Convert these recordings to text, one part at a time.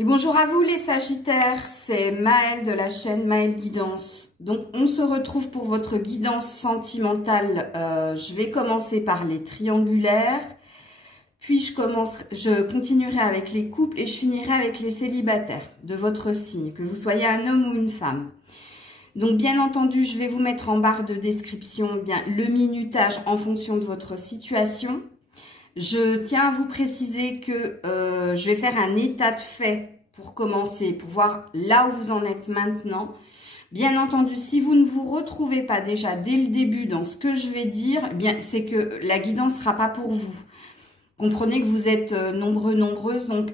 Et bonjour à vous les Sagittaires, c'est Maëlle de la chaîne Maëlle Guidance. Donc on se retrouve pour votre guidance sentimentale. Je vais commencer par les triangulaires, puis je continuerai avec les couples et je finirai avec les célibataires de votre signe, que vous soyez un homme ou une femme. Donc bien entendu, je vais vous mettre en barre de description le minutage en fonction de votre situation. Je tiens à vous préciser que je vais faire un état de fait pour commencer, pour voir là où vous en êtes maintenant. Bien entendu, si vous ne vous retrouvez pas déjà dès le début dans ce que je vais dire, c'est que la guidance ne sera pas pour vous. Comprenez que vous êtes nombreux, nombreuses, donc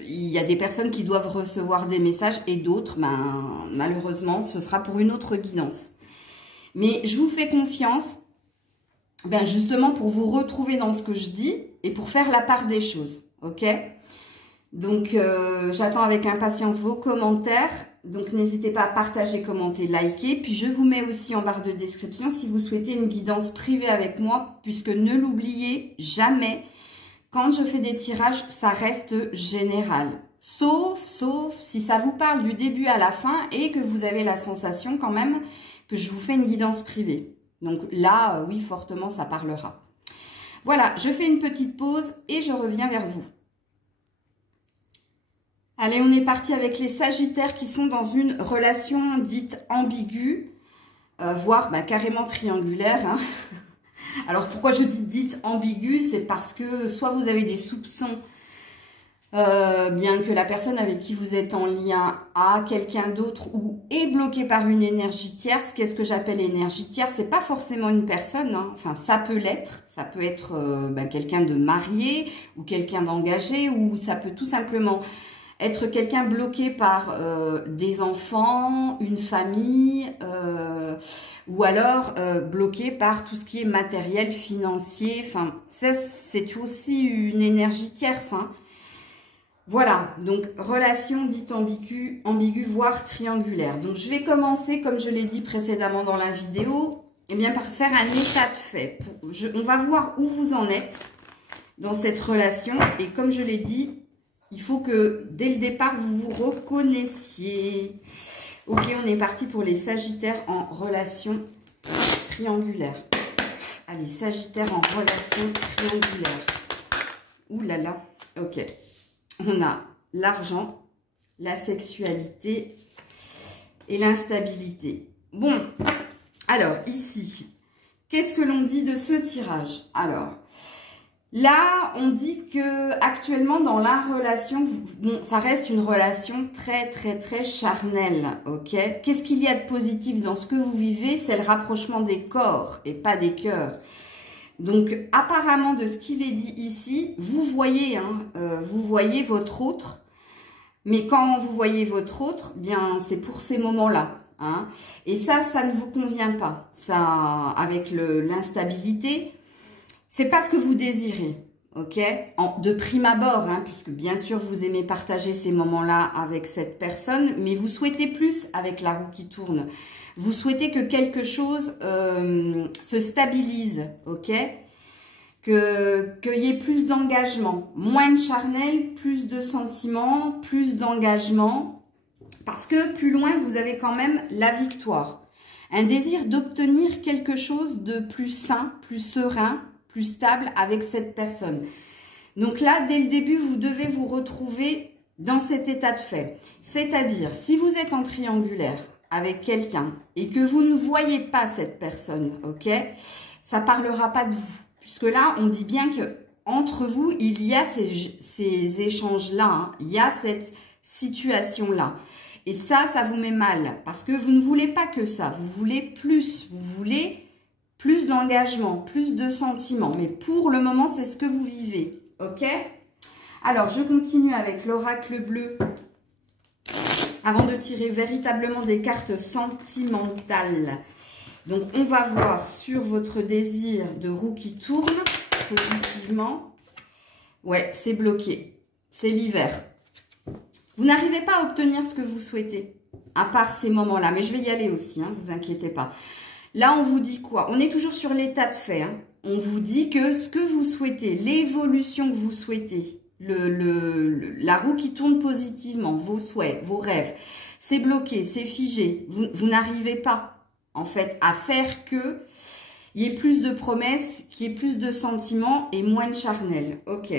il y a des personnes qui doivent recevoir des messages et d'autres, malheureusement, ce sera pour une autre guidance. Mais je vous fais confiance. Justement pour vous retrouver dans ce que je dis et pour faire la part des choses, ok? Donc, j'attends avec impatience vos commentaires. Donc, n'hésitez pas à partager, commenter, liker. Puis, je vous mets aussi en barre de description si vous souhaitez une guidance privée avec moi, puisque ne l'oubliez jamais, quand je fais des tirages, ça reste général. Sauf si ça vous parle du début à la fin et que vous avez la sensation quand même que je vous fais une guidance privée. Donc là, oui, fortement, ça parlera. Voilà, je fais une petite pause et je reviens vers vous. Allez, on est parti avec les Sagittaires qui sont dans une relation dite ambiguë, voire carrément triangulaire. Hein. Alors, pourquoi je dis dite ambiguë? C'est parce que soit vous avez des soupçons, bien que la personne avec qui vous êtes en lien a quelqu'un d'autre ou est bloqué par une énergie tierce. Qu'est-ce que j'appelle énergie tierce? C'est pas forcément une personne, hein. Enfin ça peut l'être, ça peut être quelqu'un de marié ou quelqu'un d'engagé, ou ça peut tout simplement être quelqu'un bloqué par des enfants, une famille, ou alors bloqué par tout ce qui est matériel, financier. Enfin ça c'est aussi une énergie tierce, hein. Voilà, donc relation dite ambiguë, voire triangulaire. Donc je vais commencer, comme je l'ai dit précédemment dans la vidéo, par faire un état de fait. On va voir où vous en êtes dans cette relation. Et comme je l'ai dit, il faut que dès le départ, vous vous reconnaissiez. Ok, on est parti pour les Sagittaires en relation triangulaire. Allez, Sagittaires en relation triangulaire. Ouh là là, ok. On a l'argent, la sexualité et l'instabilité. Bon, alors ici, qu'est-ce que l'on dit de ce tirage? Alors, là, on dit que actuellement dans la relation, ça reste une relation très charnelle, ok? Qu'est-ce qu'il y a de positif dans ce que vous vivez? C'est le rapprochement des corps et pas des cœurs. Donc, apparemment, de ce qu'il est dit ici, vous voyez, vous voyez votre autre. Mais quand vous voyez votre autre, c'est pour ces moments-là. Hein. Et ça ne vous convient pas. Ça, avec l'instabilité, c'est pas ce que vous désirez. Ok, de prime abord, puisque bien sûr, vous aimez partager ces moments-là avec cette personne, mais vous souhaitez plus avec la roue qui tourne. Vous souhaitez que quelque chose se stabilise, ok? Qu'il y ait plus d'engagement, moins de charnel, plus de sentiments, plus d'engagement. Parce que plus loin, vous avez quand même la victoire. Un désir d'obtenir quelque chose de plus sain, plus serein, plus stable avec cette personne. Donc là, dès le début, vous devez vous retrouver dans cet état de fait. C'est-à-dire, si vous êtes en triangulaire avec quelqu'un et que vous ne voyez pas cette personne, ok, ça ne parlera pas de vous. Puisque là, on dit bien que entre vous, il y a ces échanges-là, hein, il y a cette situation-là. Et ça vous met mal parce que vous ne voulez pas que ça. Vous voulez plus, vous voulez plus d'engagement, plus de sentiments. Mais pour le moment, c'est ce que vous vivez, ok? Alors, je continue avec l'oracle bleu. Avant de tirer véritablement des cartes sentimentales. Donc, on va voir sur votre désir de roue qui tourne positivement. Ouais, c'est bloqué. C'est l'hiver. Vous n'arrivez pas à obtenir ce que vous souhaitez, à part ces moments-là. Mais je vais y aller aussi, ne vous inquiétez pas. Là, on vous dit quoi? On est toujours sur l'état de fait. On vous dit que ce que vous souhaitez, l'évolution que vous souhaitez, la roue qui tourne positivement, vos souhaits, vos rêves. C'est bloqué, c'est figé. Vous n'arrivez pas, en fait, à faire que il y ait plus de promesses, qu'il y ait plus de sentiments et moins de charnel. Ok.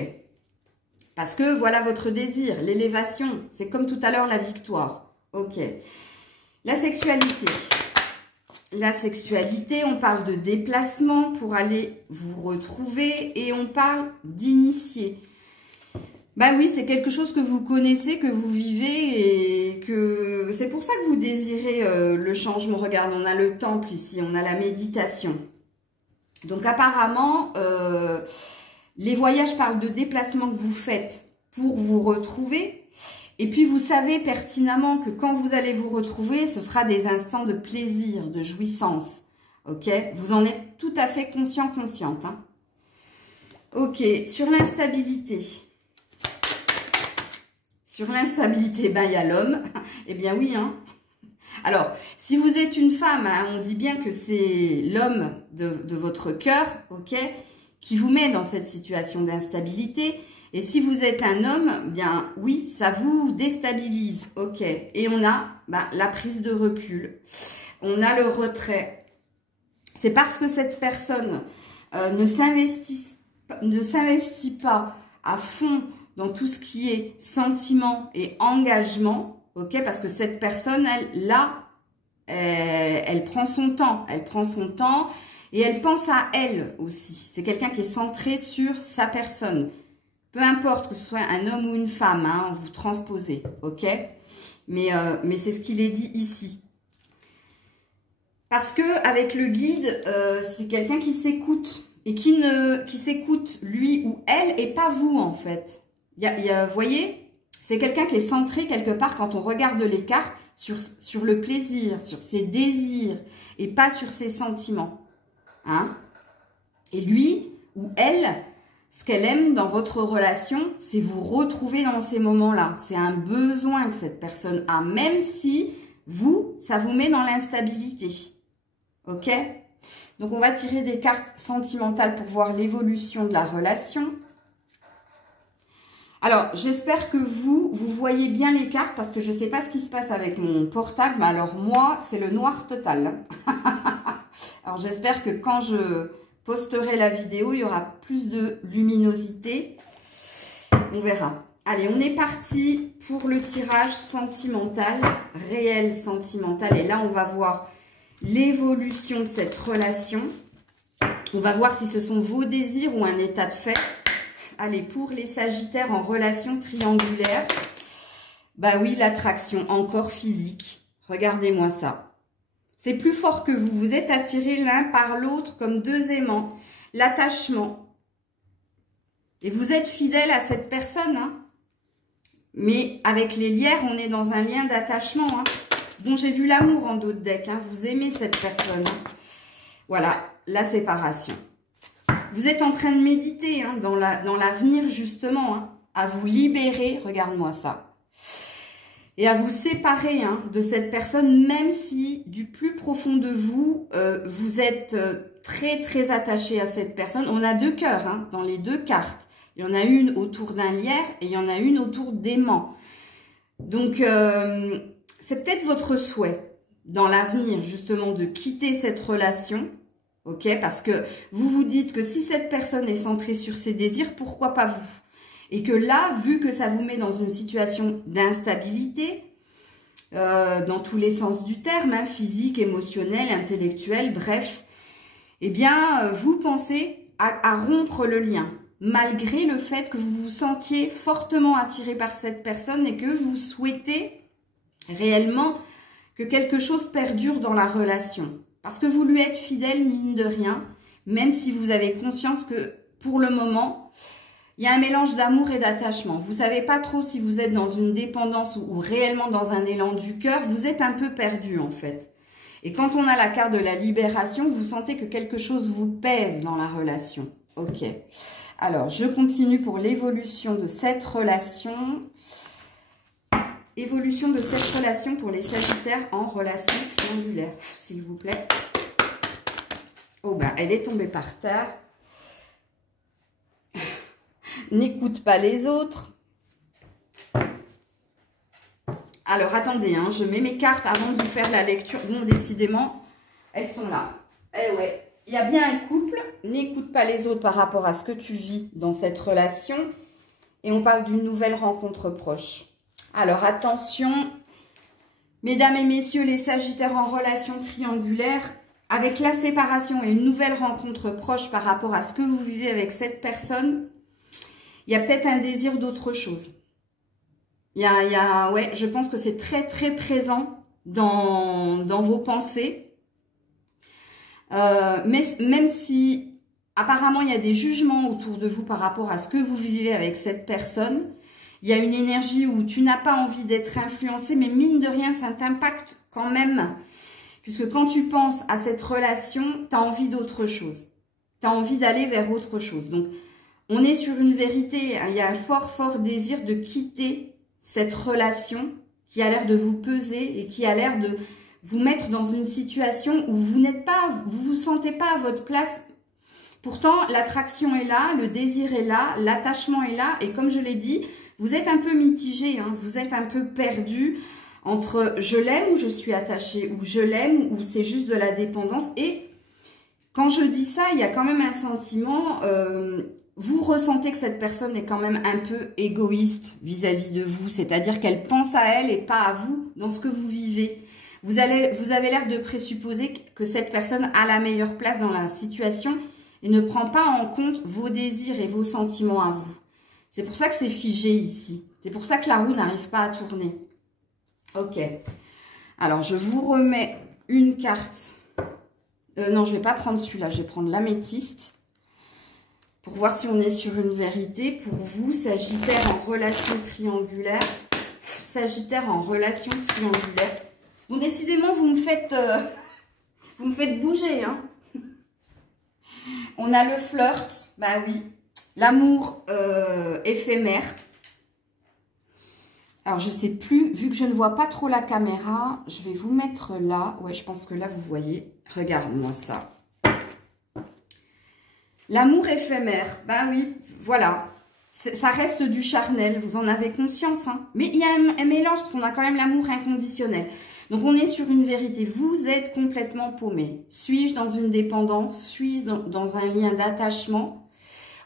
Parce que voilà votre désir, l'élévation. C'est comme tout à l'heure la victoire. Ok. La sexualité. La sexualité, on parle de déplacement pour aller vous retrouver et on parle d'initier. Bah oui, c'est quelque chose que vous connaissez, que vous vivez et que c'est pour ça que vous désirez le changement. Regarde, on a le temple ici, on a la méditation. Donc apparemment, les voyages parlent de déplacement que vous faites pour vous retrouver. Et puis vous savez pertinemment que quand vous allez vous retrouver, ce sera des instants de plaisir, de jouissance. Ok? Vous en êtes tout à fait conscient, consciente. Hein? Ok, sur l'instabilité. Sur l'instabilité, ben, il y a l'homme. Eh bien oui, hein. Alors, si vous êtes une femme, hein, on dit bien que c'est l'homme de votre cœur, ok, qui vous met dans cette situation d'instabilité. Et si vous êtes un homme, bien oui, ça vous déstabilise, ok. Et on a la prise de recul, on a le retrait. C'est parce que cette personne ne s'investit pas à fond dans tout ce qui est sentiment et engagement, ok, parce que cette personne, elle prend son temps, et elle pense à elle aussi. C'est quelqu'un qui est centré sur sa personne. Peu importe que ce soit un homme ou une femme, hein, vous transposez, ok? Mais c'est ce qu'il est dit ici. Parce que avec le guide, c'est quelqu'un qui s'écoute et qui s'écoute lui ou elle et pas vous en fait. Vous voyez, c'est quelqu'un qui est centré quelque part quand on regarde les cartes sur le plaisir, sur ses désirs et pas sur ses sentiments. Hein? Et lui ou elle, ce qu'elle aime dans votre relation, c'est vous retrouver dans ces moments-là. C'est un besoin que cette personne a, même si vous, ça vous met dans l'instabilité. Ok? Donc, on va tirer des cartes sentimentales pour voir l'évolution de la relation. Alors, j'espère que vous voyez bien les cartes parce que je ne sais pas ce qui se passe avec mon portable. Mais alors, moi, c'est le noir total. Alors, j'espère que quand je posterai la vidéo, il y aura plus de luminosité. On verra. Allez, on est parti pour le tirage sentimental, réel sentimental. Et là, on va voir l'évolution de cette relation. On va voir si ce sont vos désirs ou un état de fait. Allez, pour les Sagittaires en relation triangulaire, bah oui, l'attraction encore physique. Regardez-moi ça. C'est plus fort que vous. Vous êtes attirés l'un par l'autre comme deux aimants. L'attachement. Et vous êtes fidèle à cette personne. Hein. Mais avec les lierres, on est dans un lien d'attachement. Hein. Bon, j'ai vu l'amour en dos de deck. Hein. Vous aimez cette personne. Hein. Voilà, la séparation. Vous êtes en train de méditer hein, dans l'avenir justement, hein, à vous libérer, regarde-moi ça, et à vous séparer hein, de cette personne, même si du plus profond de vous, vous êtes très très attaché à cette personne. On a deux cœurs hein, dans les deux cartes. Il y en a une autour d'un lierre et il y en a une autour d'aimant. Donc, c'est peut-être votre souhait dans l'avenir justement de quitter cette relation. Ok, parce que vous vous dites que si cette personne est centrée sur ses désirs, pourquoi pas vous? Et que là, vu que ça vous met dans une situation d'instabilité, dans tous les sens du terme, hein, physique, émotionnel, intellectuel, bref, eh bien, vous pensez à rompre le lien, malgré le fait que vous vous sentiez fortement attiré par cette personne et que vous souhaitez réellement que quelque chose perdure dans la relation. Parce que vous lui êtes fidèle, mine de rien, même si vous avez conscience que, pour le moment, il y a un mélange d'amour et d'attachement. Vous ne savez pas trop si vous êtes dans une dépendance ou réellement dans un élan du cœur. Vous êtes un peu perdu, en fait. Et quand on a la carte de la libération, vous sentez que quelque chose vous pèse dans la relation. Ok. Alors, je continue pour l'évolution de cette relation. Évolution de cette relation pour les Sagittaires en relation triangulaire, s'il vous plaît. Oh, bah, elle est tombée par terre. N'écoute pas les autres. Alors, attendez, hein, je mets mes cartes avant de vous faire la lecture. Bon, décidément, elles sont là. Eh ouais, il y a bien un couple. N'écoute pas les autres par rapport à ce que tu vis dans cette relation. Et on parle d'une nouvelle rencontre proche. Alors, attention, mesdames et messieurs, les Sagittaires en relation triangulaire, avec la séparation et une nouvelle rencontre proche par rapport à ce que vous vivez avec cette personne, il y a peut-être un désir d'autre chose. Ouais, je pense que c'est très, très présent dans vos pensées. Mais même si, apparemment, il y a des jugements autour de vous par rapport à ce que vous vivez avec cette personne, il y a une énergie où tu n'as pas envie d'être influencé, mais mine de rien, ça t'impacte quand même. Puisque quand tu penses à cette relation, tu as envie d'autre chose. Tu as envie d'aller vers autre chose. Donc, on est sur une vérité. Hein, il y a un fort, fort désir de quitter cette relation qui a l'air de vous peser et qui a l'air de vous mettre dans une situation où vous n'êtes pas, vous sentez pas à votre place. Pourtant, l'attraction est là, le désir est là, l'attachement est là. Et comme je l'ai dit, vous êtes un peu mitigé, hein, vous êtes un peu perdu entre je l'aime ou je suis attachée, ou je l'aime ou c'est juste de la dépendance. Et quand je dis ça, il y a quand même un sentiment, vous ressentez que cette personne est quand même un peu égoïste vis-à-vis de vous, c'est-à-dire qu'elle pense à elle et pas à vous dans ce que vous vivez. Vous avez l'air de présupposer que cette personne a la meilleure place dans la situation et ne prend pas en compte vos désirs et vos sentiments à vous. C'est pour ça que c'est figé ici. C'est pour ça que la roue n'arrive pas à tourner. Ok. Alors, je vous remets une carte. Non, je ne vais pas prendre celui-là. Je vais prendre l'améthyste. Pour voir si on est sur une vérité. Pour vous, Sagittaire en relation triangulaire. Sagittaire en relation triangulaire. Bon, décidément, vous me faites bouger, hein. On a le flirt. Bah oui. L'amour éphémère. Alors, je ne sais plus, vu que je ne vois pas trop la caméra, je vais vous mettre là. Ouais, je pense que là, vous voyez. Regarde-moi ça. L'amour éphémère. Ben oui, voilà. Ça reste du charnel, vous en avez conscience. Hein. Mais il y a un mélange, parce qu'on a quand même l'amour inconditionnel. Donc, on est sur une vérité. Vous êtes complètement paumé. Suis-je dans une dépendance? Suis-je dans un lien d'attachement?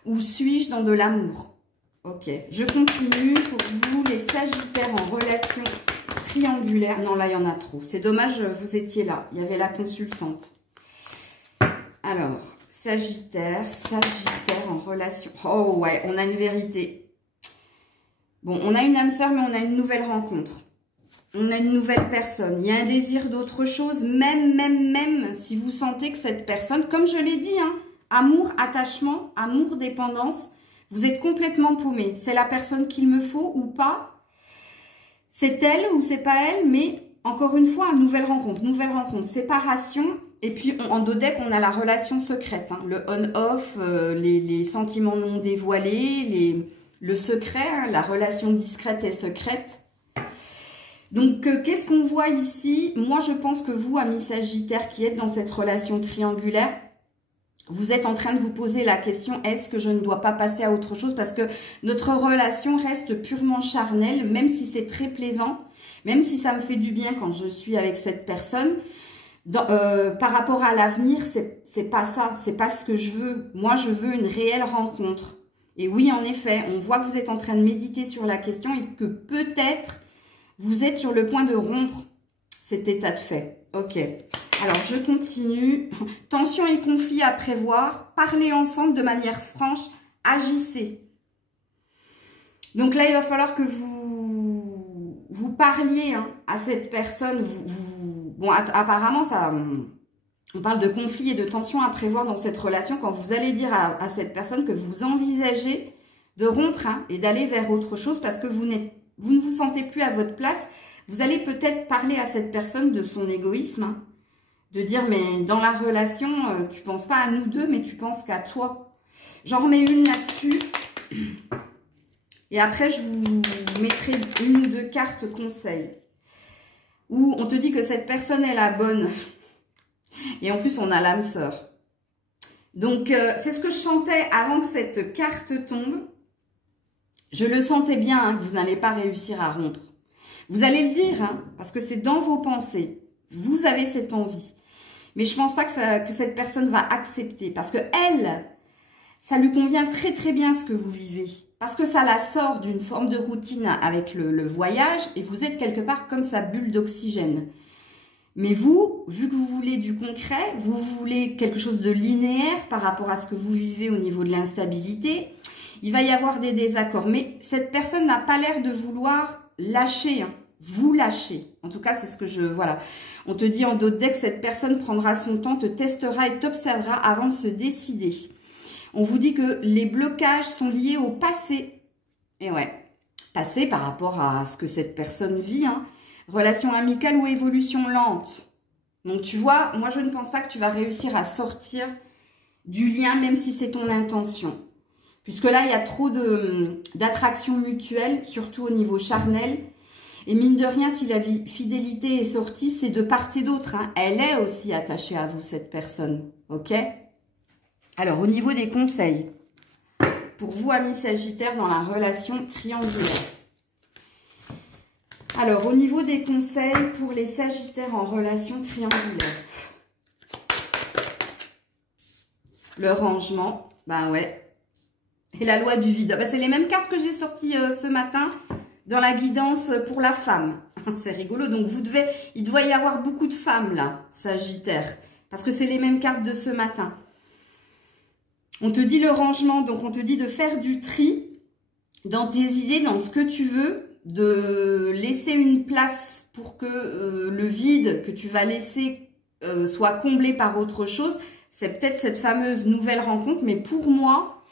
Ou suis-je dans de l'amour? Ok, je continue pour vous, les Sagittaires en relation triangulaire. Non, là, il y en a trop. C'est dommage, vous étiez là. Il y avait la consultante. Alors, Sagittaire en relation... Oh, ouais, on a une vérité. Bon, on a une âme sœur, mais on a une nouvelle rencontre. On a une nouvelle personne. Il y a un désir d'autre chose, même si vous sentez que cette personne, comme je l'ai dit, hein, amour, attachement, amour, dépendance... Vous êtes complètement paumé. C'est la personne qu'il me faut ou pas? C'est elle ou c'est pas elle? Mais encore une fois, nouvelle rencontre, séparation. Et puis en dos deck, on a la relation secrète. Hein, le on-off, les sentiments non dévoilés, le secret, hein, la relation discrète et secrète. Donc, qu'est-ce qu'on voit ici? Moi, je pense que vous, amis Sagittaires, qui êtes dans cette relation triangulaire, vous êtes en train de vous poser la question, est-ce que je ne dois pas passer à autre chose? Parce que notre relation reste purement charnelle, même si c'est très plaisant, même si ça me fait du bien quand je suis avec cette personne. Par rapport à l'avenir, c'est pas ça, c'est pas ce que je veux. Moi, je veux une réelle rencontre. Et oui, en effet, on voit que vous êtes en train de méditer sur la question et que peut-être vous êtes sur le point de rompre cet état de fait. Ok. Alors, je continue. Tension et conflit à prévoir. Parlez ensemble de manière franche. Agissez. Donc là, il va falloir que vous parliez hein, à cette personne. Bon, apparemment, on parle de conflit et de tension à prévoir dans cette relation quand vous allez dire à cette personne que vous envisagez de rompre hein, et d'aller vers autre chose parce que vous ne vous sentez plus à votre place. Vous allez peut-être parler à cette personne de son égoïsme. Hein. De dire, mais dans la relation, tu ne penses pas à nous deux, mais tu penses qu'à toi. J'en remets une là-dessus. Et après, je vous mettrai une ou deux cartes conseils. Où on te dit que cette personne est la bonne. Et en plus, on a l'âme sœur. Donc, c'est ce que je chantais avant que cette carte tombe. Je le sentais bien hein, que vous n'allez pas réussir à rompre. Vous allez le dire, hein, parce que c'est dans vos pensées. Vous avez cette envie. Mais je ne pense pas que cette personne va accepter. Parce que elle, ça lui convient très très bien ce que vous vivez. Parce que ça la sort d'une forme de routine avec le voyage. Et vous êtes quelque part comme sa bulle d'oxygène. Mais vous, vu que vous voulez du concret, vous voulez quelque chose de linéaire par rapport à ce que vous vivez au niveau de l'instabilité, il va y avoir des désaccords. Mais cette personne n'a pas l'air de vouloir lâcher, hein. Vous lâchez. En tout cas, c'est ce que je... Voilà. On te dit en dos de deck, cette personne prendra son temps, te testera et t'observera avant de se décider. On vous dit que les blocages sont liés au passé. Et ouais, passé par rapport à ce que cette personne vit, hein. Relation amicale ou évolution lente. Donc, tu vois, moi, je ne pense pas que tu vas réussir à sortir du lien, même si c'est ton intention. Puisque là, il y a trop d'attraction mutuelle, surtout au niveau charnel. Et mine de rien, si la fidélité est sortie, c'est de part et d'autre, hein. Elle est aussi attachée à vous, cette personne. Ok? Alors, au niveau des conseils, pour vous, amis Sagittaires, dans la relation triangulaire. Alors, au niveau des conseils pour les Sagittaires en relation triangulaire. Le rangement, ben ouais. Et la loi du vide. Ben, c'est les mêmes cartes que j'ai sorties ce matin dans la guidance pour la femme. C'est rigolo. Donc, il doit y avoir beaucoup de femmes là, Sagittaire. Parce que c'est les mêmes cartes de ce matin. On te dit le rangement. Donc, on te dit de faire du tri dans tes idées, dans ce que tu veux. De laisser une place pour que le vide que tu vas laisser soit comblé par autre chose. C'est peut-être cette fameuse nouvelle rencontre. Mais pour moi,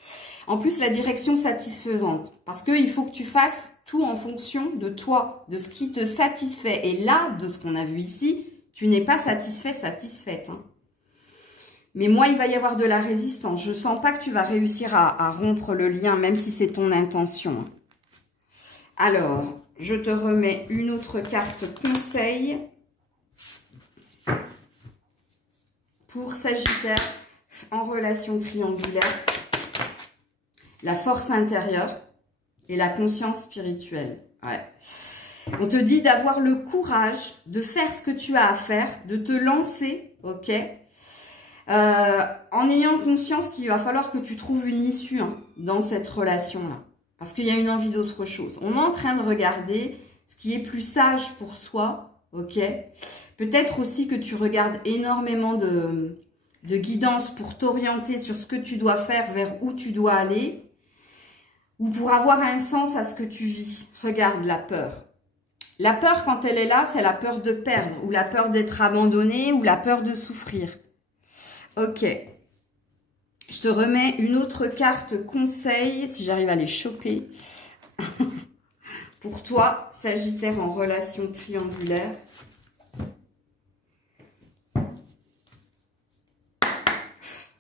en plus, la direction satisfaisante. Parce qu'il faut que tu fasses tout en fonction de toi, de ce qui te satisfait. Et là, de ce qu'on a vu ici, tu n'es pas satisfait, satisfaite. Hein. Mais moi, il va y avoir de la résistance. Je ne sens pas que tu vas réussir à rompre le lien, même si c'est ton intention. Alors, je te remets une autre carte conseil pour Sagittaire en relation triangulaire. La force intérieure et la conscience spirituelle. Ouais. On te dit d'avoir le courage de faire ce que tu as à faire, de te lancer, ok, en ayant conscience qu'il va falloir que tu trouves une issue hein, dans cette relation-là. Parce qu'il y a une envie d'autre chose. On est en train de regarder ce qui est plus sage pour soi, ok. Peut-être aussi que tu regardes énormément de guidance pour t'orienter sur ce que tu dois faire, vers où tu dois aller, ou pour avoir un sens à ce que tu vis. Regarde la peur. La peur, quand elle est là, c'est la peur de perdre, ou la peur d'être abandonné, ou la peur de souffrir. Ok. Je te remets une autre carte conseil, si j'arrive à les choper. Pour toi, Sagittaire en relation triangulaire.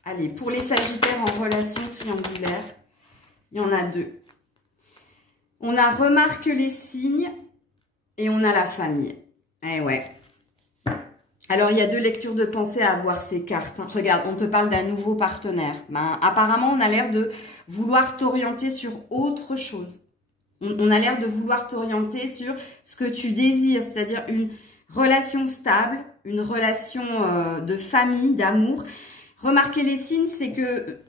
Allez, pour les Sagittaires en relation triangulaire, il y en a deux. On a remarque les signes et on a la famille. Eh ouais. Alors, il y a deux lectures de pensée à avoir ces cartes. Hein. Regarde, on te parle d'un nouveau partenaire. Ben, apparemment, on a l'air de vouloir t'orienter sur autre chose. On a l'air de vouloir t'orienter sur ce que tu désires, c'est-à-dire une relation stable, une relation de famille, d'amour. Remarquez les signes, c'est que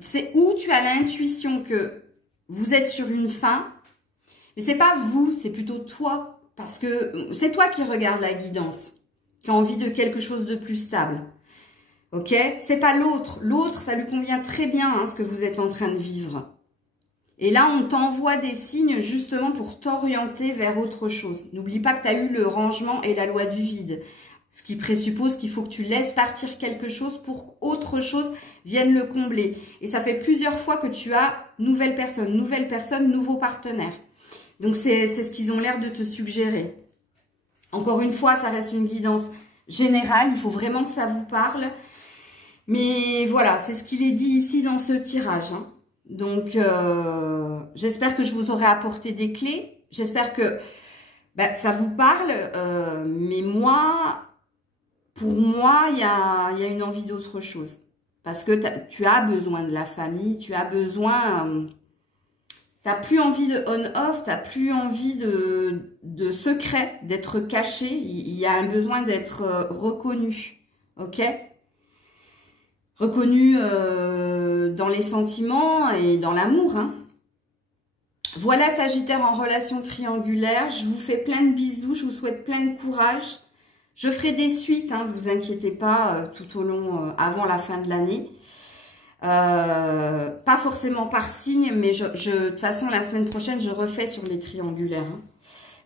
c'est où tu as l'intuition que vous êtes sur une fin, mais c'est pas vous, c'est plutôt toi, parce que c'est toi qui regardes la guidance. Qui a envie de quelque chose de plus stable. Ok? C'est pas l'autre. L'autre, ça lui convient très bien, hein, ce que vous êtes en train de vivre. Et là, on t'envoie des signes justement pour t'orienter vers autre chose. N'oublie pas que tu as eu le rangement et la loi du vide. Ce qui présuppose qu'il faut que tu laisses partir quelque chose pour qu'autre chose vienne le combler. Et ça fait plusieurs fois que tu as nouvelle personne, nouveau partenaire. Donc, c'est ce qu'ils ont l'air de te suggérer. Encore une fois, ça reste une guidance générale. Il faut vraiment que ça vous parle. Mais voilà, c'est ce qu'il est dit ici dans ce tirage. Hein. Donc, j'espère que je vous aurai apporté des clés. J'espère que ça vous parle. Mais moi, pour moi, il y a une envie d'autre chose. Parce que tu as besoin de la famille. Tu as besoin T'as plus envie de on-off, t'as plus envie de secret, d'être caché. Il y a un besoin d'être reconnu, ok? Reconnu dans les sentiments et dans l'amour, hein. Voilà Sagittaire en relation triangulaire. Je vous fais plein de bisous, je vous souhaite plein de courage. Je ferai des suites, hein, vous inquiétez pas, tout au long, avant la fin de l'année. Pas forcément par signe, mais de toute façon, la semaine prochaine, je refais sur les triangulaires. Hein.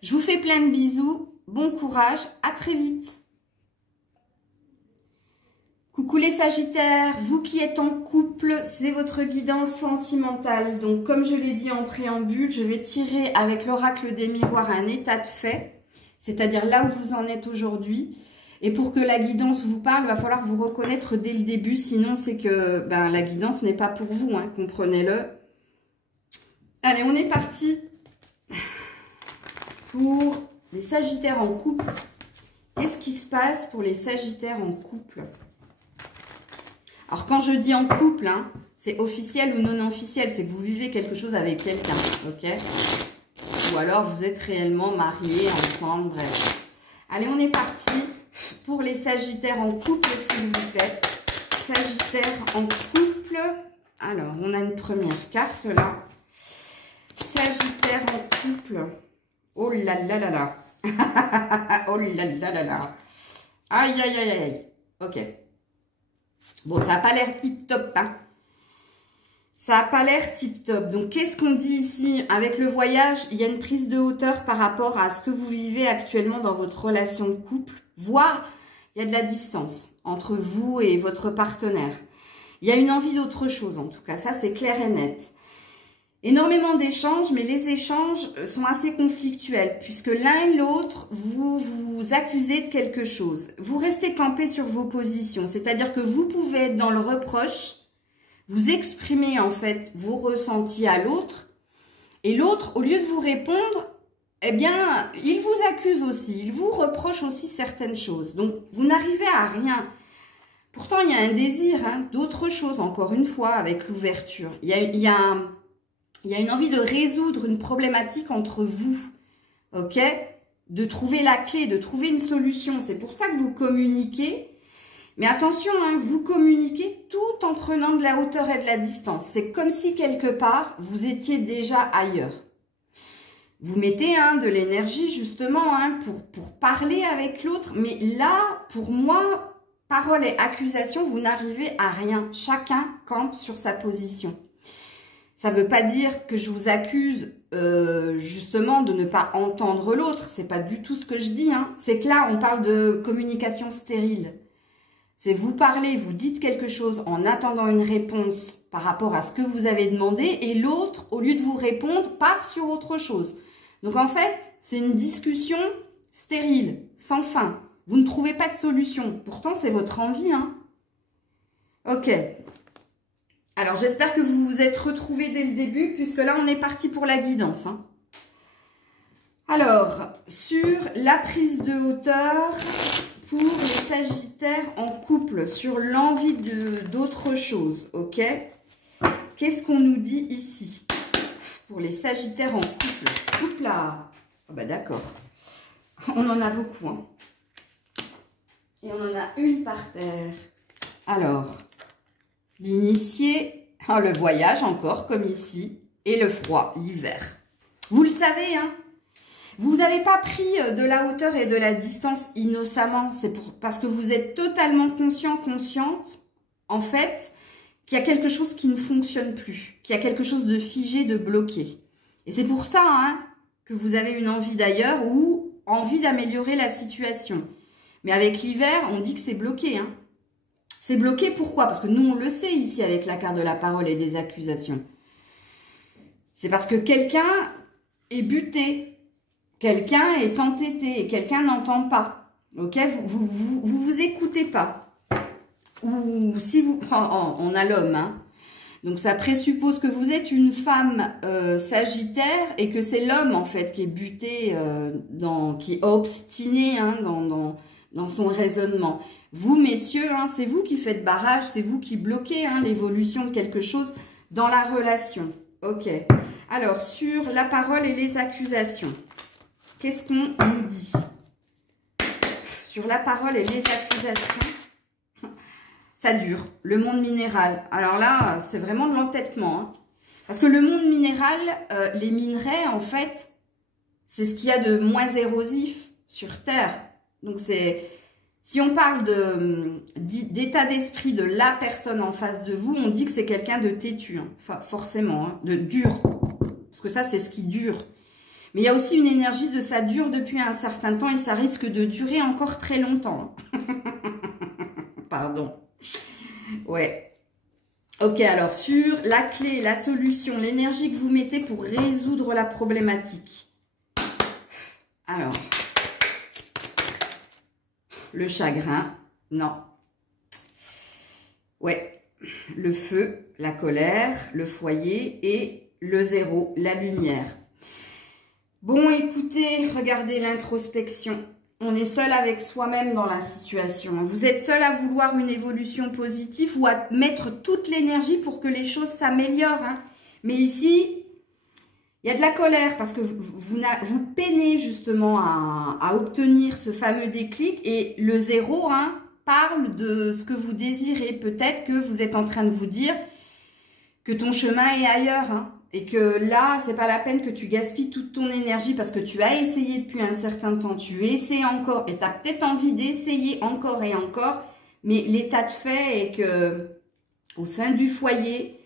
Je vous fais plein de bisous, bon courage, à très vite. Coucou les Sagittaires, vous qui êtes en couple, c'est votre guidance sentimentale. Donc, comme je l'ai dit en préambule, je vais tirer avec l'oracle des miroirs un état de fait, c'est-à-dire là où vous en êtes aujourd'hui. Et pour que la guidance vous parle, il va falloir vous reconnaître dès le début, sinon c'est que la guidance n'est pas pour vous, hein, comprenez-le. Allez, on est parti pour les Sagittaires en couple. Qu'est-ce qui se passe pour les Sagittaires en couple? Alors, quand je dis en couple, hein, c'est officiel ou non officiel. C'est que vous vivez quelque chose avec quelqu'un, ok? Ou alors, vous êtes réellement mariés, ensemble, bref. Allez, on est parti pour les Sagittaires en couple, s'il vous plaît. Sagittaire en couple. Alors, on a une première carte, là. Sagittaire en couple. Oh là là là là. Oh là là là là. Aïe, aïe, aïe, aïe. Ok. Bon, ça n'a pas l'air tip-top, hein. Ça n'a pas l'air tip-top. Donc, qu'est-ce qu'on dit ici? Avec le voyage, il y a une prise de hauteur par rapport à ce que vous vivez actuellement dans votre relation de couple. Voire, il y a de la distance entre vous et votre partenaire. Il y a une envie d'autre chose, en tout cas. Ça, c'est clair et net. Énormément d'échanges, mais les échanges sont assez conflictuels, puisque l'un et l'autre, vous vous accusez de quelque chose. Vous restez campé sur vos positions, c'est-à-dire que vous pouvez être dans le reproche, vous exprimez en fait vos ressentis à l'autre, et l'autre, au lieu de vous répondre, eh bien, il vous accuse aussi, il vous reproche aussi certaines choses. Donc, vous n'arrivez à rien. Pourtant, il y a un désir, hein, d'autre chose, encore une fois, avec l'ouverture. Il y a une envie de résoudre une problématique entre vous, ok? De trouver la clé, de trouver une solution. C'est pour ça que vous communiquez. Mais attention, hein, vous communiquez tout en prenant de la hauteur et de la distance. C'est comme si quelque part, vous étiez déjà ailleurs. Vous mettez de l'énergie justement pour parler avec l'autre. Mais là, pour moi, parole et accusation, vous n'arrivez à rien. Chacun campe sur sa position. Ça ne veut pas dire que je vous accuse justement de ne pas entendre l'autre. C'est pas du tout ce que je dis. Hein. C'est que là, on parle de communication stérile. C'est vous parlez, vous dites quelque chose en attendant une réponse par rapport à ce que vous avez demandé. Et l'autre, au lieu de vous répondre, part sur autre chose. Donc en fait, c'est une discussion stérile, sans fin. Vous ne trouvez pas de solution. Pourtant, c'est votre envie. Hein. Ok. Alors, j'espère que vous vous êtes retrouvés dès le début, puisque là, on est parti pour la guidance. Hein. Alors, sur la prise de hauteur pour les Sagittaires en couple, sur l'envie d'autre chose, ok? Qu'est-ce qu'on nous dit ici pour les Sagittaires en couple? Oups là! Oh bah d'accord. On en a beaucoup, hein. Et on en a une par terre. Alors... L'initié, le voyage encore, comme ici, et le froid, l'hiver. Vous le savez, hein, vous n'avez pas pris de la hauteur et de la distance innocemment. C'est parce que vous êtes totalement conscient, consciente, en fait, qu'il y a quelque chose qui ne fonctionne plus, qu'il y a quelque chose de figé, de bloqué. Et c'est pour ça hein, que vous avez une envie d'ailleurs ou envie d'améliorer la situation. Mais avec l'hiver, on dit que c'est bloqué, hein. C'est bloqué, pourquoi? Parce que nous, on le sait ici avec la carte de la parole et des accusations. C'est parce que quelqu'un est buté, quelqu'un est entêté et quelqu'un n'entend pas. Ok? Vous écoutez pas. Ou si vous... on a l'homme, hein. Donc, ça présuppose que vous êtes une femme sagittaire et que c'est l'homme, en fait, qui est buté, qui est obstiné hein, dans son raisonnement. Vous, messieurs, hein, c'est vous qui faites barrage, c'est vous qui bloquez hein, l'évolution de quelque chose dans la relation. Ok. Alors, sur la parole et les accusations, qu'est-ce qu'on nous dit? Sur la parole et les accusations, ça dure. Le monde minéral. Alors là, c'est vraiment de l'entêtement. Hein. Parce que le monde minéral, les minerais, en fait, c'est ce qu'il y a de moins érosif sur Terre. Donc, si on parle d'état d'esprit de la personne en face de vous, on dit que c'est quelqu'un de têtu. Hein. Enfin, forcément, hein, de dur. Parce que ça, c'est ce qui dure. Mais il y a aussi une énergie de ça dure depuis un certain temps et ça risque de durer encore très longtemps. Pardon. Ouais. Ok, alors sur la clé, la solution, l'énergie que vous mettez pour résoudre la problématique. Alors, le chagrin, non. Ouais, le feu, la colère, le foyer et le zéro, la lumière. Bon, écoutez, regardez l'introspection. On est seul avec soi-même dans la situation. Vous êtes seul à vouloir une évolution positive ou à mettre toute l'énergie pour que les choses s'améliorent. Hein. Mais ici, il y a de la colère parce que vous peinez justement à obtenir ce fameux déclic. Et le zéro hein, parle de ce que vous désirez. Peut-être que vous êtes en train de vous dire que ton chemin est ailleurs. Hein. Et que là, c'est pas la peine que tu gaspilles toute ton énergie parce que tu as essayé depuis un certain temps, tu essaies encore et tu as peut-être envie d'essayer encore et encore. Mais l'état de fait est que au sein du foyer,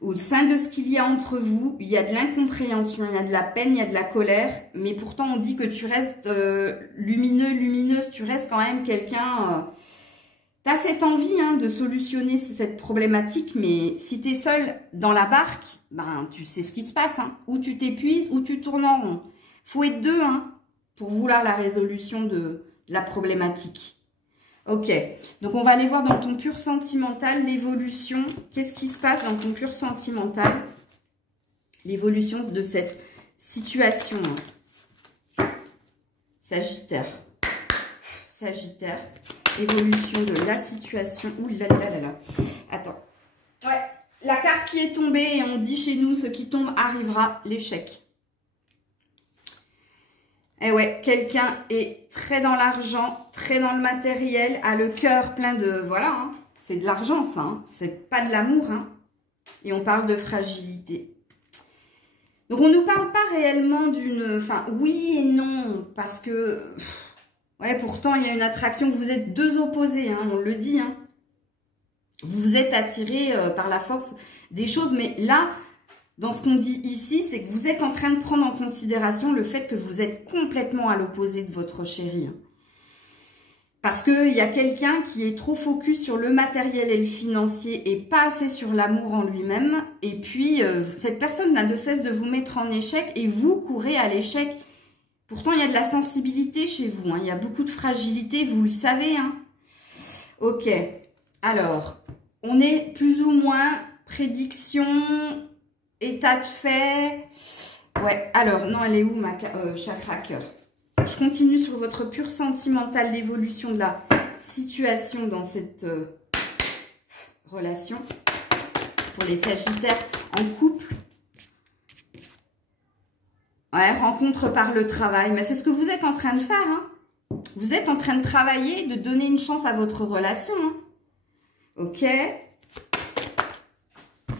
au sein de ce qu'il y a entre vous, il y a de l'incompréhension, il y a de la peine, il y a de la colère. Mais pourtant, on dit que tu restes lumineuse, tu restes quand même quelqu'un... Tu as cette envie hein, de solutionner cette problématique, mais si tu es seul dans la barque, ben, tu sais ce qui se passe. Hein. Ou tu t'épuises, ou tu tournes en rond. Il faut être deux hein, pour vouloir la résolution de la problématique. Ok, donc on va aller voir dans ton pur sentimental l'évolution. Qu'est-ce qui se passe dans ton pur sentimental? L'évolution de cette situation. Sagittaire. Sagittaire. Évolution de la situation. Ouh là là là là. Attends. Ouais. La carte qui est tombée et on dit chez nous, ce qui tombe arrivera, l'échec. Et ouais, quelqu'un est très dans l'argent, très dans le matériel, a le cœur plein de... Voilà, hein, c'est de l'argent ça, hein, c'est pas de l'amour. Hein, et on parle de fragilité. Donc on ne nous parle pas réellement d'une... Enfin, oui et non, parce que... Ouais, pourtant, il y a une attraction. Vous êtes deux opposés, hein, on le dit. Hein. Vous vous êtes attirés par la force des choses. Mais là, dans ce qu'on dit ici, c'est que vous êtes en train de prendre en considération le fait que vous êtes complètement à l'opposé de votre chéri. Hein. Parce qu'il y a quelqu'un qui est trop focus sur le matériel et le financier et pas assez sur l'amour en lui-même. Et puis, cette personne n'a de cesse de vous mettre en échec et vous courez à l'échec. Pourtant, il y a de la sensibilité chez vous. Hein. Il y a beaucoup de fragilité, vous le savez. Hein. Ok. Alors, on est plus ou moins prédiction, état de fait. Ouais. Alors, non, elle est où ma chakra cœur? Je continue sur votre pur sentimental, l'évolution de la situation dans cette relation. Pour les Sagittaires en couple. Ouais, rencontre par le travail. Mais c'est ce que vous êtes en train de faire. Hein. Vous êtes en train de travailler, de donner une chance à votre relation. Hein. Ok.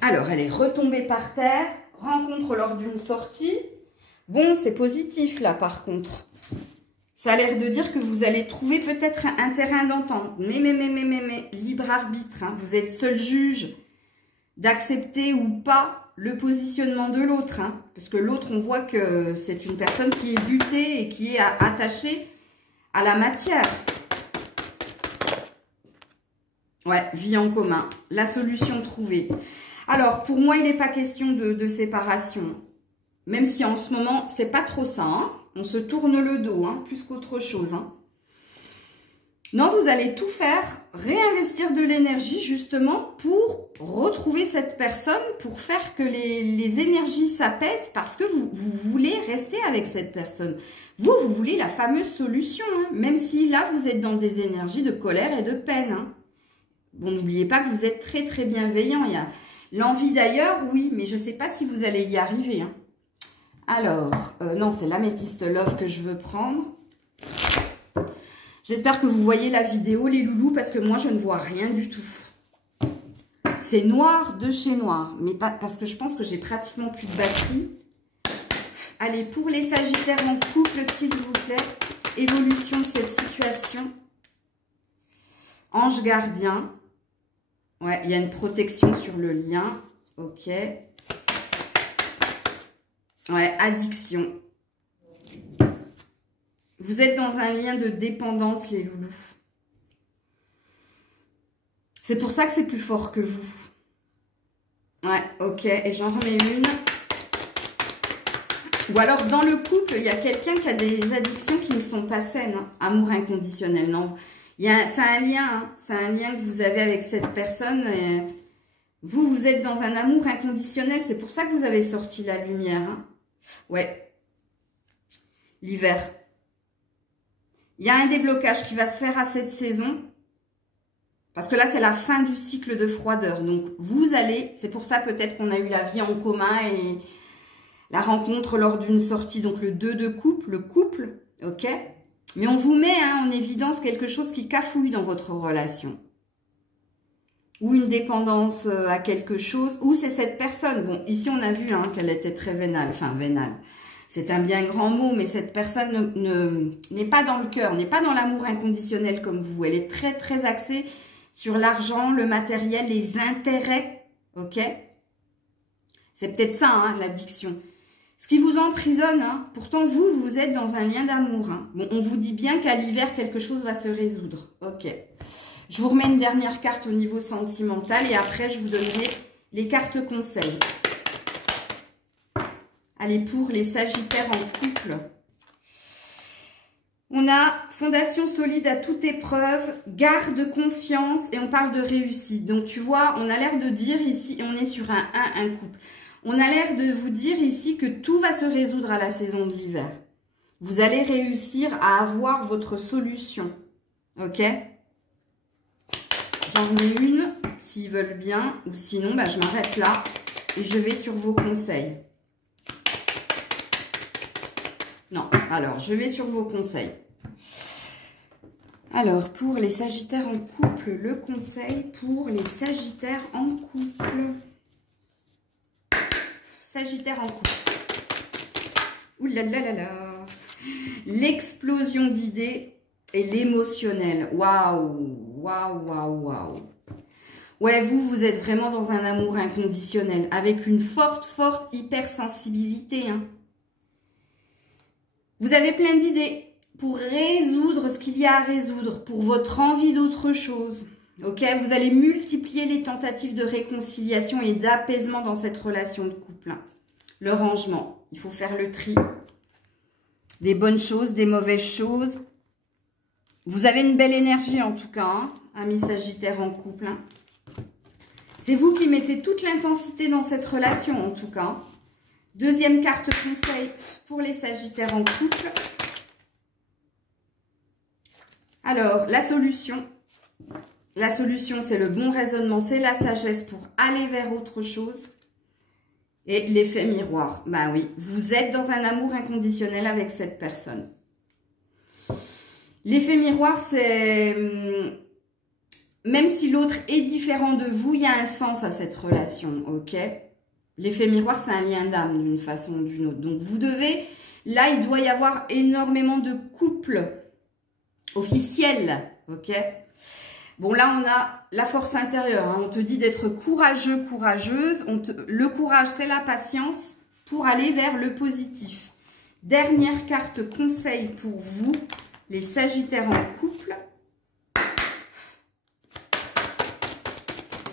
Alors, elle est retombée par terre. Rencontre lors d'une sortie. Bon, c'est positif là par contre. Ça a l'air de dire que vous allez trouver peut-être un terrain d'entente. Mais, libre arbitre. Hein. Vous êtes seul juge d'accepter ou pas le positionnement de l'autre, hein, parce que l'autre, on voit que c'est une personne qui est butée et qui est attachée à la matière. Ouais, vie en commun, la solution trouvée. Alors, pour moi, il n'est pas question de séparation, même si en ce moment, c'est pas trop ça. Hein. On se tourne le dos, hein, plus qu'autre chose. Hein. Non, vous allez tout faire, réinvestir de l'énergie justement pour retrouver cette personne, pour faire que les énergies s'apaisent parce que vous voulez rester avec cette personne. Vous voulez la fameuse solution, hein, même si là, vous êtes dans des énergies de colère et de peine. Hein. Bon, n'oubliez pas que vous êtes très, très bienveillant. Il L'envie d'ailleurs, oui, mais je ne sais pas si vous allez y arriver. Hein. Alors, non, c'est l'améthyste love que je veux prendre. J'espère que vous voyez la vidéo, les loulous, parce que moi, je ne vois rien du tout. C'est noir de chez noir, mais pas parce que je pense que j'ai pratiquement plus de batterie. Allez, pour les sagittaires en couple, s'il vous plaît, évolution de cette situation. Ange gardien. Ouais, il y a une protection sur le lien. Ok. Ouais, addiction. Vous êtes dans un lien de dépendance, les loulous. C'est pour ça que c'est plus fort que vous. Ouais, ok. Et j'en remets une. Ou alors, dans le couple, il y a quelqu'un qui a des addictions qui ne sont pas saines. Hein. Amour inconditionnel, non. C'est un lien. Hein. C'est un lien que vous avez avec cette personne. Et vous êtes dans un amour inconditionnel. C'est pour ça que vous avez sorti la lumière. Hein. Ouais. L'hiver. Il y a un déblocage qui va se faire à cette saison. Parce que là, c'est la fin du cycle de froideur. Donc, vous allez... C'est pour ça peut-être qu'on a eu la vie en commun et la rencontre lors d'une sortie. Donc, le 2 de couple, le couple, ok. Mais on vous met en évidence quelque chose qui cafouille dans votre relation. Ou une dépendance à quelque chose. Ou c'est cette personne. Bon, ici, on a vu qu'elle était très vénale. Enfin, vénale. C'est un bien grand mot, mais cette personne n'est pas dans le cœur, n'est pas dans l'amour inconditionnel comme vous. Elle est très, très axée sur l'argent, le matériel, les intérêts, ok? C'est peut-être ça, l'addiction. Ce qui vous emprisonne, pourtant vous êtes dans un lien d'amour. Bon, on vous dit bien qu'à l'hiver, quelque chose va se résoudre, ok? Je vous remets une dernière carte au niveau sentimental et après, je vous donnerai les cartes conseils. Allez, pour les sagittaires en couple... On a fondation solide à toute épreuve, garde confiance et on parle de réussite. Donc, tu vois, on a l'air de dire ici, et on est sur un couple. On a l'air de vous dire ici que tout va se résoudre à la saison de l'hiver. Vous allez réussir à avoir votre solution. Ok? J'en remets une, s'ils veulent bien. Ou sinon, je m'arrête là et je vais sur vos conseils. Non, alors, je vais sur vos conseils. Alors, pour les sagittaires en couple, le conseil pour les sagittaires en couple. Sagittaire en couple. Ouh là là là là. L'explosion d'idées et l'émotionnel. Waouh, waouh, waouh, waouh. Ouais, vous êtes vraiment dans un amour inconditionnel avec une forte hypersensibilité. Vous avez plein d'idées pour résoudre ce qu'il y a à résoudre, pour votre envie d'autre chose. Ok, vous allez multiplier les tentatives de réconciliation et d'apaisement dans cette relation de couple. Le rangement, il faut faire le tri. Des bonnes choses, des mauvaises choses. Vous avez une belle énergie en tout cas, amis sagittaires en couple. C'est vous qui mettez toute l'intensité dans cette relation en tout cas. Deuxième carte conseil pour les sagittaires en couple. Alors, la solution, c'est le bon raisonnement, c'est la sagesse pour aller vers autre chose. Et l'effet miroir, bah oui, vous êtes dans un amour inconditionnel avec cette personne. L'effet miroir, c'est... Même si l'autre est différent de vous, il y a un sens à cette relation, ok? L'effet miroir, c'est un lien d'âme d'une façon ou d'une autre. Donc, vous devez... Là, il doit y avoir énormément de couples officiels, ok? Bon, là, on a la force intérieure. On te dit d'être courageux, courageuse. Le courage, c'est la patience pour aller vers le positif. Dernière carte conseil pour vous, les sagittaires en couple.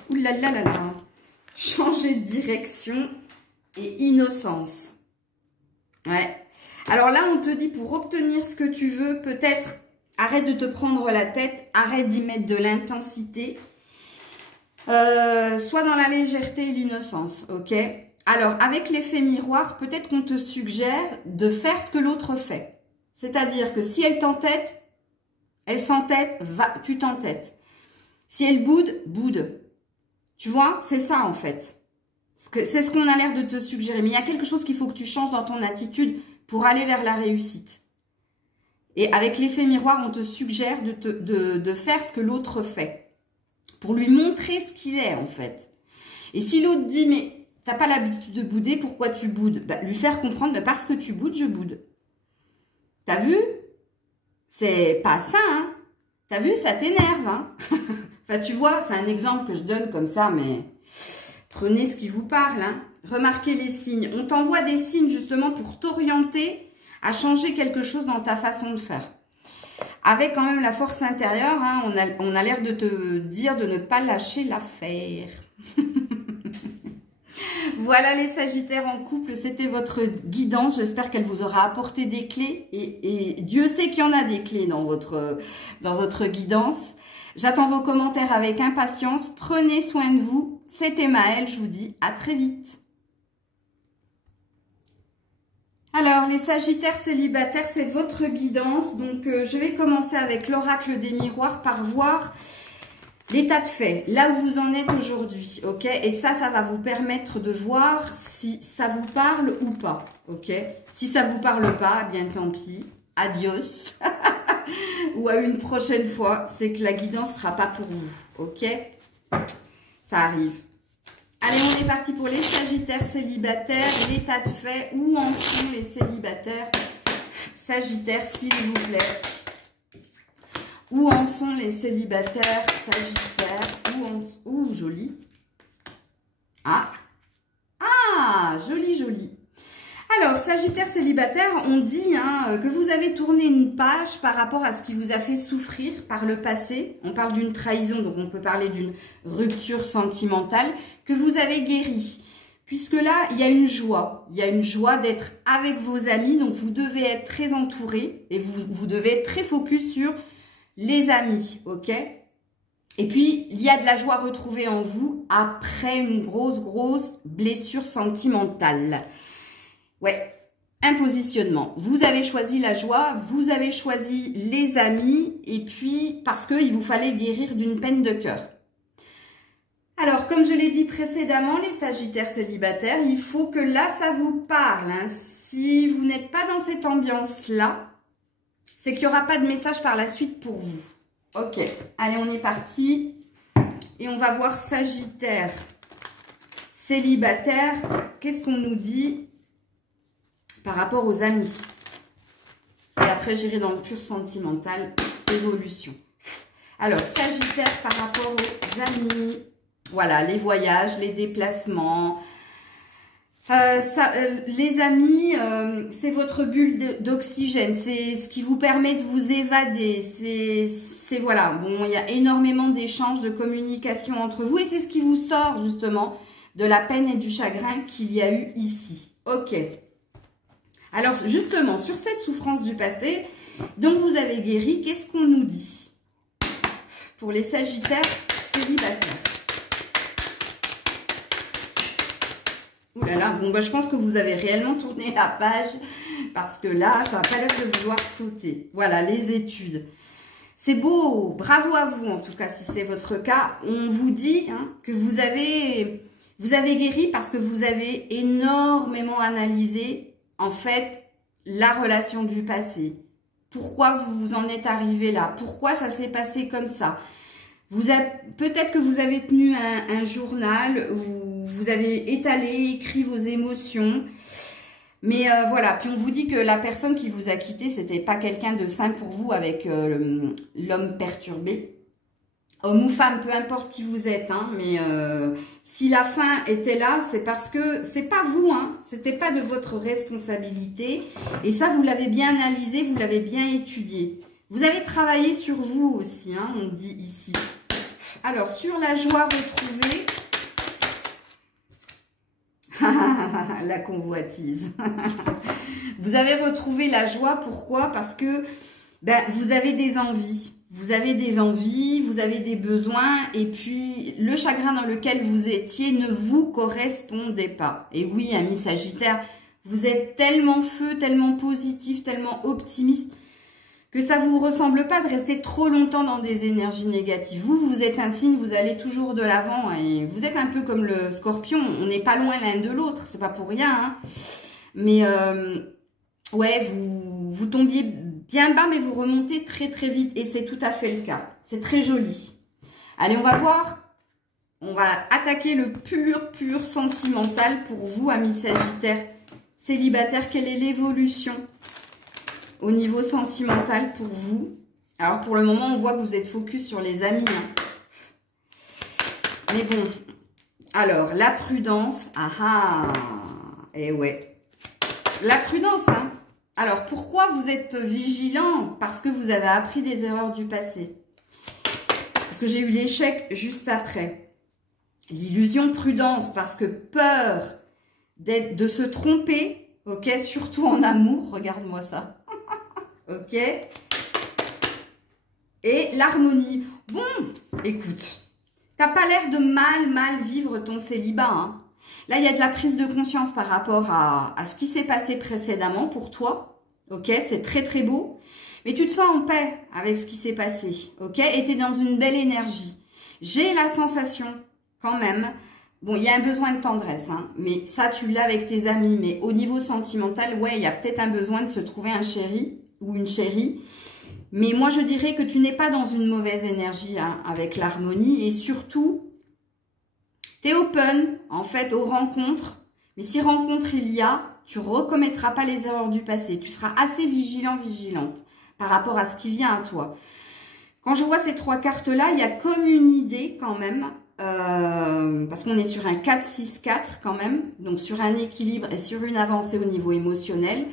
Ouh là là là là. Changer de direction et innocence. Ouais. Alors là, on te dit pour obtenir ce que tu veux, peut-être arrête de te prendre la tête, arrête d'y mettre de l'intensité. Sois dans la légèreté et l'innocence, ok? Alors, avec l'effet miroir, peut-être qu'on te suggère de faire ce que l'autre fait. C'est-à-dire que si elle t'entête, elle s'entête, tu t'entêtes. Si elle boude, boude. Tu vois, c'est ça en fait. C'est ce qu'on a l'air de te suggérer. Mais il y a quelque chose qu'il faut que tu changes dans ton attitude pour aller vers la réussite. Et avec l'effet miroir, on te suggère de faire ce que l'autre fait. Pour lui montrer ce qu'il est, en fait. Et si l'autre dit, mais t'as pas l'habitude de bouder, pourquoi tu boudes? Bah, lui faire comprendre, bah, parce que tu boudes, je boude. T'as vu? C'est pas ça, hein? T'as vu, ça t'énerve, hein? Enfin, tu vois, c'est un exemple que je donne comme ça, mais prenez ce qui vous parle, hein? Remarquez les signes. On t'envoie des signes, justement, pour t'orienter à changer quelque chose dans ta façon de faire. Avec quand même la force intérieure, hein, on a l'air de te dire de ne pas lâcher l'affaire. Voilà les Sagittaires en couple, c'était votre guidance. J'espère qu'elle vous aura apporté des clés. Et Dieu sait qu'il y en a des clés dans votre guidance. J'attends vos commentaires avec impatience. Prenez soin de vous. C'était Maëlle, je vous dis à très vite. Alors, les Sagittaires célibataires, c'est votre guidance. Donc, je vais commencer avec l'oracle des miroirs par voir l'état de fait, là où vous en êtes aujourd'hui, ok? Et ça va vous permettre de voir si ça vous parle ou pas, ok? Si ça vous parle pas, bien tant pis, adios. Ou à une prochaine fois, c'est que la guidance sera pas pour vous, ok? Ça arrive. Allez, on est parti pour les Sagittaires célibataires, l'état de fait, où en sont les célibataires Sagittaires, s'il vous plaît? Où en sont les célibataires Sagittaires? Ouh, joli. Ah, joli, joli. Alors, Sagittaire célibataire, on dit hein, que vous avez tourné une page par rapport à ce qui vous a fait souffrir par le passé. On parle d'une trahison, donc on peut parler d'une rupture sentimentale que vous avez guérie. Puisque là, il y a une joie. Il y a une joie d'être avec vos amis, donc vous devez être très entouré et vous devez être très focus sur les amis, ok? Et puis, il y a de la joie retrouvée en vous après une grosse blessure sentimentale. Ouais, un positionnement. Vous avez choisi la joie, vous avez choisi les amis, et puis parce qu'il vous fallait guérir d'une peine de cœur. Alors, comme je l'ai dit précédemment, les Sagittaires célibataires, il faut que là, ça vous parle. Hein. Si vous n'êtes pas dans cette ambiance-là, c'est qu'il n'y aura pas de message par la suite pour vous. Ok, allez, on est parti. Et on va voir Sagittaire célibataire. Qu'est-ce qu'on nous dit par rapport aux amis? Et après, j'irai dans le pur sentimental, évolution. Alors, Sagittaire par rapport aux amis. Voilà, les voyages, les déplacements. Les amis, c'est votre bulle d'oxygène. C'est ce qui vous permet de vous évader. C'est voilà, bon, il y a énormément d'échanges, de communication entre vous. Et c'est ce qui vous sort, justement, de la peine et du chagrin qu'il y a eu ici. Ok. Alors, justement, sur cette souffrance du passé, dont vous avez guéri, qu'est-ce qu'on nous dit pour les Sagittaires célibataires? Ouh là là, bon, bah, je pense que vous avez réellement tourné la page parce que là, ça n'a pas l'air de vouloir sauter. Voilà, les études. C'est beau, bravo à vous en tout cas si c'est votre cas. On vous dit hein, que vous avez guéri parce que vous avez énormément analysé en fait la relation du passé. Pourquoi vous en êtes arrivé là? Pourquoi ça s'est passé comme ça? Peut-être que vous avez tenu un journal où vous avez étalé, écrit vos émotions. Mais voilà, puis on vous dit que la personne qui vous a quitté, c'était pas quelqu'un de sain pour vous avec l'homme perturbé. Homme ou femme, peu importe qui vous êtes, hein, mais si la fin était là, c'est parce que c'est pas vous, hein, c'était pas de votre responsabilité. Et ça, vous l'avez bien analysé, vous l'avez bien étudié. Vous avez travaillé sur vous aussi, hein, on dit ici. Alors, sur la joie retrouvée, la convoitise. Vous avez retrouvé la joie, pourquoi? Parce que ben, vous avez des envies. Vous avez des envies, vous avez des besoins, et puis le chagrin dans lequel vous étiez ne vous correspondait pas. Et oui, amis Sagittaires, vous êtes tellement feu, tellement positif, tellement optimiste, que ça vous ressemble pas de rester trop longtemps dans des énergies négatives. Vous êtes un signe, vous allez toujours de l'avant et vous êtes un peu comme le scorpion. On n'est pas loin l'un de l'autre, c'est pas pour rien. Hein. Mais ouais, vous tombiez bien bas, mais vous remontez très très vite et c'est tout à fait le cas. C'est très joli. Allez, on va voir. On va attaquer le pur sentimental pour vous, amis Sagittaires célibataires. Quelle est l'évolution au niveau sentimental pour vous? Alors, pour le moment, on voit que vous êtes focus sur les amis. Hein. Mais bon. Alors, la prudence. Ah ah. Eh ouais. La prudence, hein. Alors, pourquoi vous êtes vigilant? Parce que vous avez appris des erreurs du passé. Parce que j'ai eu l'échec juste après. L'illusion prudence, parce que peur de se tromper, ok, surtout en amour, regarde-moi ça, ok, et l'harmonie. Bon, écoute, t'as pas l'air de mal vivre ton célibat, hein. Là, il y a de la prise de conscience par rapport à ce qui s'est passé précédemment pour toi, ok, c'est très très beau, mais tu te sens en paix avec ce qui s'est passé, ok, et tu es dans une belle énergie. J'ai la sensation quand même, bon, il y a un besoin de tendresse, hein, mais ça, tu l'as avec tes amis. Mais au niveau sentimental, ouais, il y a peut-être un besoin de se trouver un chéri ou une chérie. Mais moi, je dirais que tu n'es pas dans une mauvaise énergie hein, avec l'harmonie. Et surtout, tu es open, en fait, aux rencontres. Mais si rencontre il y a, tu ne recommettras pas les erreurs du passé. Tu seras assez vigilant, vigilante par rapport à ce qui vient à toi. Quand je vois ces trois cartes-là, il y a comme une idée quand même. Parce qu'on est sur un 4-6-4 quand même, donc sur un équilibre et sur une avancée au niveau émotionnel.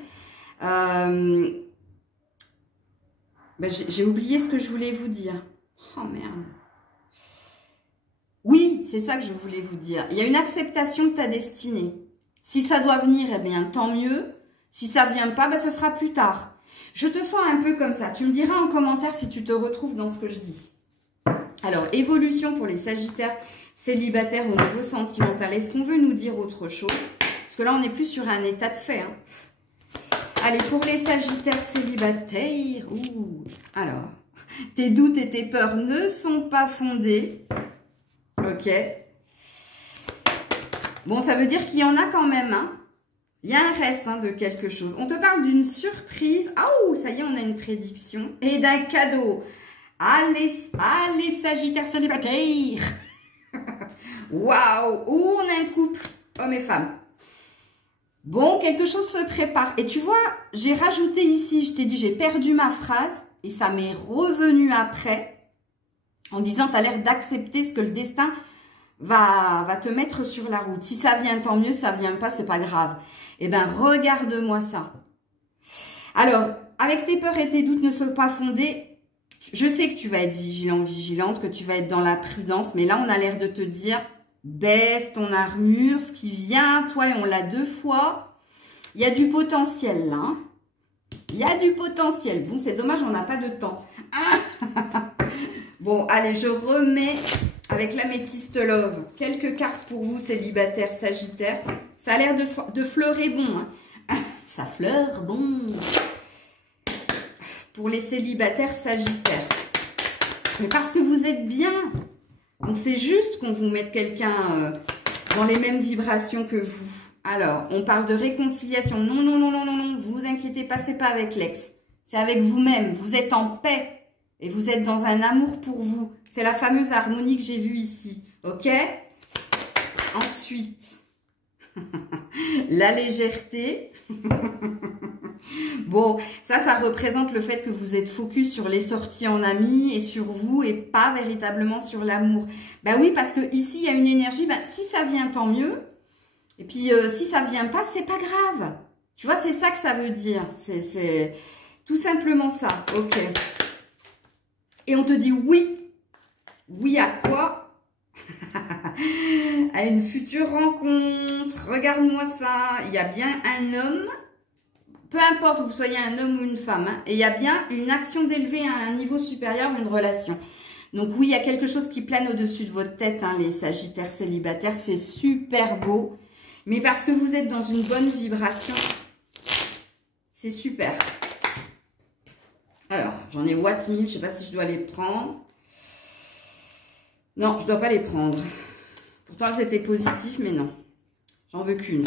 Ben j'ai oublié ce que je voulais vous dire. Oh merde. Oui, c'est ça que je voulais vous dire. Il y a une acceptation de ta destinée. Si ça doit venir, eh bien tant mieux. Si ça ne vient pas, ben, ce sera plus tard. Je te sens un peu comme ça. Tu me diras en commentaire si tu te retrouves dans ce que je dis. Alors, évolution pour les Sagittaires célibataires au niveau sentimental. Est-ce qu'on veut nous dire autre chose? Parce que là, on n'est plus sur un état de fait. Hein. Allez, pour les Sagittaires célibataires. Ouh, alors, tes doutes et tes peurs ne sont pas fondés. Ok. Bon, ça veut dire qu'il y en a quand même. Hein. Il y a un reste hein, de quelque chose. On te parle d'une surprise. Oh, ça y est, on a une prédiction. Et d'un cadeau. Allez, Sagittaires célibataires. Waouh, on a un couple, hommes et femmes. Bon, quelque chose se prépare. Et tu vois, j'ai rajouté ici, je t'ai dit, j'ai perdu ma phrase. Et ça m'est revenu après. En disant, tu as l'air d'accepter ce que le destin va te mettre sur la route. Si ça vient, tant mieux. Ça vient pas, c'est pas grave. Eh bien, regarde-moi ça. Alors, avec tes peurs et tes doutes ne sont pas fondés. Je sais que tu vas être vigilant, vigilante, que tu vas être dans la prudence, mais là, on a l'air de te dire, baisse ton armure, ce qui vient à toi, et on l'a 2 fois. Il y a du potentiel, là. Hein. Il y a du potentiel. Bon, c'est dommage, on n'a pas de temps. Bon, allez, je remets avec l'améthyste love quelques cartes pour vous, célibataires, sagittaires. Ça a l'air de fleurer bon. Hein. Ça fleure bon. Pour les célibataires sagittaires. Mais parce que vous êtes bien. Donc, c'est juste qu'on vous mette quelqu'un dans les mêmes vibrations que vous. Alors, on parle de réconciliation. Non, non, non, non, non, non. Vous vous inquiétez pas, c'est pas avec l'ex. C'est avec vous-même. Vous êtes en paix. Et vous êtes dans un amour pour vous. C'est la fameuse harmonie que j'ai vue ici. Ok? Ensuite, la légèreté. Bon, ça représente le fait que vous êtes focus sur les sorties en amis et sur vous et pas véritablement sur l'amour. Ben oui, parce que ici, il y a une énergie, ben, si ça vient, tant mieux. Et puis, si ça vient pas, c'est pas grave. Tu vois, c'est ça que ça veut dire. C'est tout simplement ça. Ok. Et on te dit oui. Oui à quoi? À une future rencontre. Regarde-moi ça. Il y a bien un homme. Peu importe que vous soyez un homme ou une femme, hein, et il y a bien une action d'élever à un niveau supérieur une relation. Donc oui, il y a quelque chose qui plane au-dessus de votre tête, hein, les Sagittaires célibataires, c'est super beau. Mais parce que vous êtes dans une bonne vibration, c'est super. Alors, j'en ai Watt 1000, je sais pas si je dois les prendre. Non, je dois pas les prendre. Pourtant, elles étaient positives, mais non. J'en veux qu'une.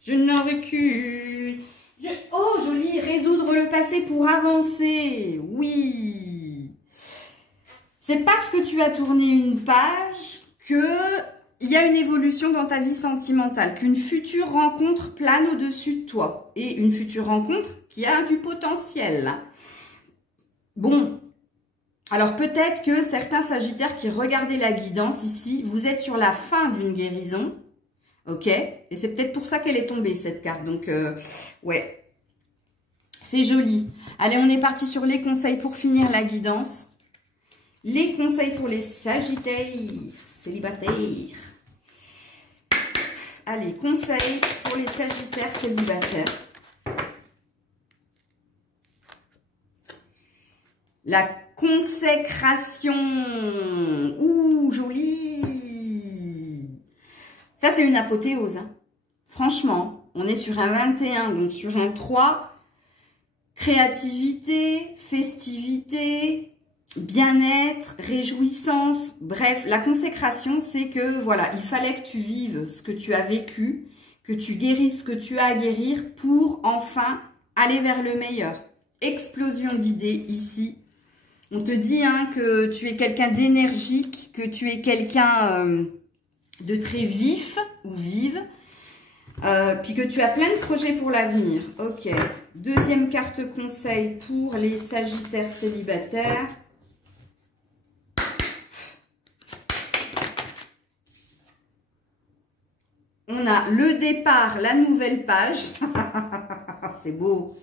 Je n'en veux qu'une. Oh, joli, résoudre le passé pour avancer. Oui. C'est parce que tu as tourné une page que il y a une évolution dans ta vie sentimentale, qu'une future rencontre plane au-dessus de toi. Et une future rencontre qui a du potentiel. Bon, alors peut-être que certains Sagittaires qui regardaient la guidance ici, vous êtes sur la fin d'une guérison. Ok, et c'est peut-être pour ça qu'elle est tombée, cette carte. Donc, ouais, c'est joli. Allez, on est parti sur les conseils pour finir la guidance. Les conseils pour les Sagittaires célibataires. Allez, conseils pour les Sagittaires célibataires. La consécration. Ouh, joli. Ça, c'est une apothéose. Hein. Franchement, on est sur un 21, donc sur un 3. Créativité, festivité, bien-être, réjouissance. Bref, la consécration, c'est que, voilà, il fallait que tu vives ce que tu as vécu, que tu guérisses ce que tu as à guérir pour enfin aller vers le meilleur. Explosion d'idées ici. On te dit hein, que tu es quelqu'un d'énergique, que tu es quelqu'un de très vif ou vive, puis que tu as plein de projets pour l'avenir. Ok. Deuxième carte conseil pour les Sagittaires célibataires. On a le départ, la nouvelle page. C'est beau.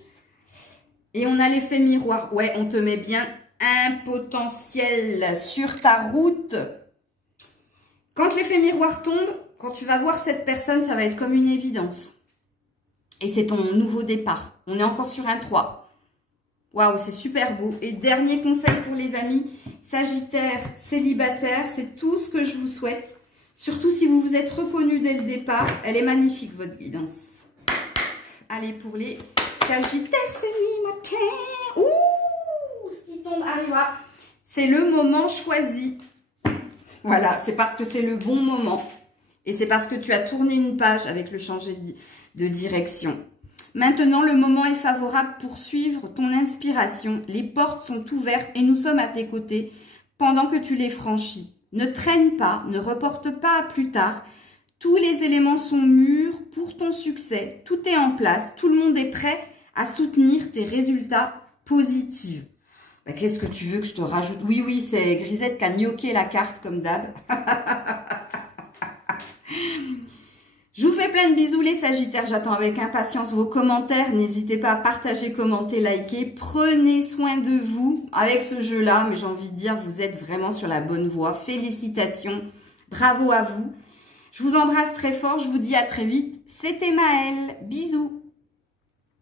Et on a l'effet miroir. Ouais, on te met bien un potentiel sur ta route. Quand l'effet miroir tombe, quand tu vas voir cette personne, ça va être comme une évidence. Et c'est ton nouveau départ. On est encore sur un 3. Waouh, c'est super beau. Et dernier conseil pour les amis Sagittaires célibataires, c'est tout ce que je vous souhaite. Surtout si vous vous êtes reconnus dès le départ. Elle est magnifique, votre guidance. Allez, pour les Sagittaires célibataires. Ouh, ce qui tombe arrivera. C'est le moment choisi. Voilà, c'est parce que c'est le bon moment. Et c'est parce que tu as tourné une page avec le changer de direction. Maintenant, le moment est favorable pour suivre ton inspiration. Les portes sont ouvertes et nous sommes à tes côtés pendant que tu les franchis. Ne traîne pas, ne reporte pas à plus tard. Tous les éléments sont mûrs pour ton succès. Tout est en place. Tout le monde est prêt à soutenir tes résultats positifs. Bah, qu'est-ce que tu veux que je te rajoute? Oui, oui, c'est Grisette qui a gnoqué la carte comme d'hab. Je vous fais plein de bisous les Sagittaires. J'attends avec impatience vos commentaires. N'hésitez pas à partager, commenter, liker. Prenez soin de vous avec ce jeu-là. Mais j'ai envie de dire, vous êtes vraiment sur la bonne voie. Félicitations. Bravo à vous. Je vous embrasse très fort. Je vous dis à très vite. C'était Maëlle. Bisous.